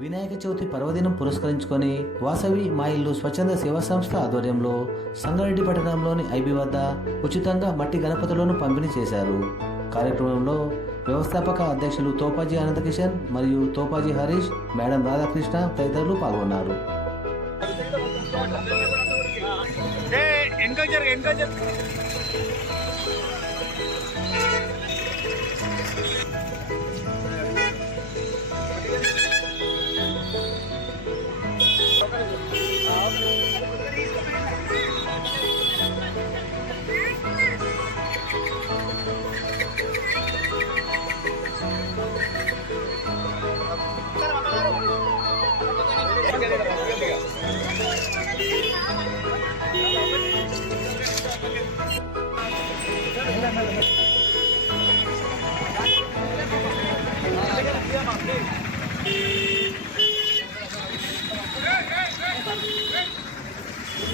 వినాయక చవితి పర్వదినం పురస్కరించుకొని వాసవి మా ఇల్లు స్వచ్ఛంద సేవా సంస్థ ఆధ్వర్యంలో సంగారెడ్డి పట్టణంలోని ఐబీ వద్ద ఉచితంగా మట్టి గణపతులను పంపిణీ చేశారు. కార్యక్రమంలో వ్యవస్థాపక అధ్యక్షులు తోపాజీ అనంతకిషన్ మరియు తోపాజీ హరీష్ మేడం రాధాకృష్ణ తదితరులు పాల్గొన్నారు. వెనక జరగ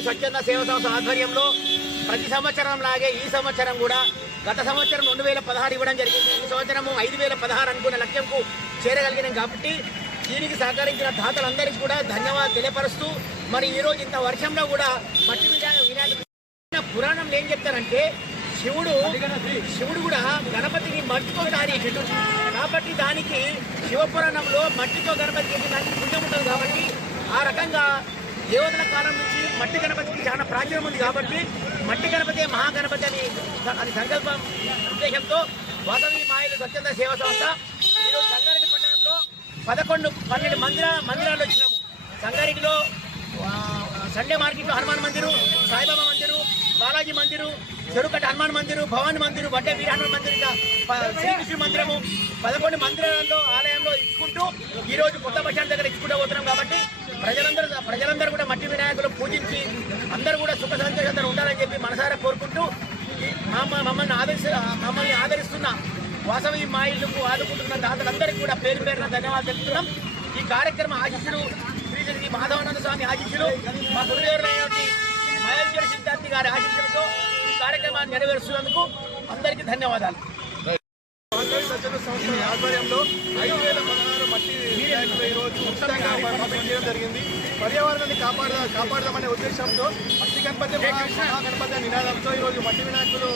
స్వచ్ఛంద సేవ సంస్థ ఆధ్వర్యంలో ప్రతి సంవత్సరం లాగే ఈ సంవత్సరం కూడా గత సంవత్సరం రెండు వేల పదహారు ఇవ్వడం జరిగింది. ఈ సంవత్సరం ఐదు వేల పదహారు అనుకున్న లక్ష్యంకు చేరగలిగినాం కాబట్టి దీనికి సహకరించిన దాతలందరికీ కూడా ధన్యవాదాలు తెలియపరుస్తూ మరి ఈరోజు ఇంత వర్షంలో కూడా మట్టి వినాయక పురాణంలో ఏం చెప్తారంటే శివుడు శివుడు కూడా గణపతిని మట్టితో తయారు కాబట్టి దానికి శివపురాణంలో మట్టితో గణపతి చేసిన దానికి పుణ్యం ఉంటుంది కాబట్టి ఆ రకంగా దేవతల కాలం నుంచి మట్టి గణపతికి చాలా ప్రాచుర్యం ఉంది కాబట్టి మట్టి గణపతి మహాగణపతి అని అది సంకల్పం ఉద్దేశంతో వాసవి మాయలు స్వచ్ఛంద సేవ సంస్థ పదకొండు పన్నెండు మందిర మందిరాలు వచ్చినాము. సంగారెడ్డిలో సండే మార్కెట్లో హనుమాన్ మందిరు సాయిబాబా మందిరు బాలాజీ మందిరు చెరుకట్ట హనుమాన్ మందిరు భవాని మందిరు వడ్డే వీర హనుమాన్ మందిరు ఇంకా శ్రీకృష్ణ మందిరము పదకొండు మందిరాల్లో ఆలయంలో ఇచ్చుకుంటూ ఈరోజు కొత్త బస్టాండ్ దగ్గర ఇచ్చుకుంటూ పోతున్నాం కాబట్టి ప్రజలందరూ ప్రజలందరూ కూడా మట్టి వినాయకులు పూజించి అందరూ కూడా సుఖ సంతోషంతో ఉండాలని చెప్పి మనసారా కోరుకుంటూ మమ్మల్ని ఆదర్శ వాసవి మా ఇల్లుకు ఆదుకుంటున్న దాతలందరికీ కూడా పేరు పేరున ధన్యవాదాలు తెలుపుతున్నాం. ఈ కార్యక్రమ ఆశిస్సులు శ్రీ శ్రీ మాధవానంద స్వామి ఆశిష్యులు మా గురుదేవులైనటువంటి మహేశ్వర సిద్ధార్థి గారి ఆశిష్యులతో ఈ కార్యక్రమాన్ని నెరవేరుస్తున్నందుకు అందరికీ ధన్యవాదాలు. వాసవి సంస్థ ఆధ్వర్యంలో ఐదు వేల మట్టి వినాయకులు ఈ రోజు ఉచితంగా పంపిణీ చేయడం జరిగింది. పర్యావరణాన్ని కాపాడదా కాపాడదామనే ఉద్దేశంతో మట్టి గణపతి మహా మహాగణపతి నినాదంతో ఈ రోజు మట్టి వినాయకులు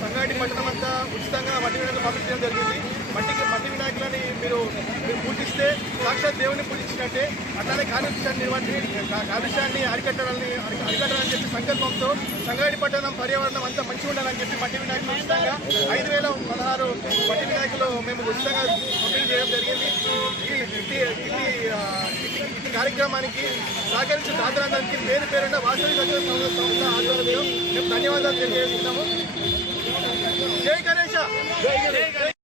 సంగారెడ్డి పట్టణం అంతా ఉచితంగా మట్టి వినాయకులు పంపిణీ చేయడం జరిగింది. మట్టికి మట్టి వినాయకులని మీరు మీరు పూజిస్తే సాక్షాత్ దేవుని పూజించినట్టే. అట్లానే కాలుష్యాన్ని నిర్వహి కాలుష్యాన్ని అరికట్టాలని అరికట్టాలని చెప్పి సంకల్పంతో సంగారెడ్డి పట్టణం పర్యావరణం అంతా మంచిగా ఉండాలని చెప్పి మట్టి వినాయకులు ఉచితంగా ఐదు వేల పదహారు మట్టి వినాయకులు మేము ఉచితంగా పంపిణీ చేయడం జరిగింది. ఈ కార్యక్రమానికి సహకరించిన దాతలందరికీ పేరు పేరున్న వాసవి సంస్థ సంస్థ ఆధ్వర్యంలో మేము ధన్యవాదాలు తెలియజేస్తున్నాము. జై గణేష! జై గణేష్!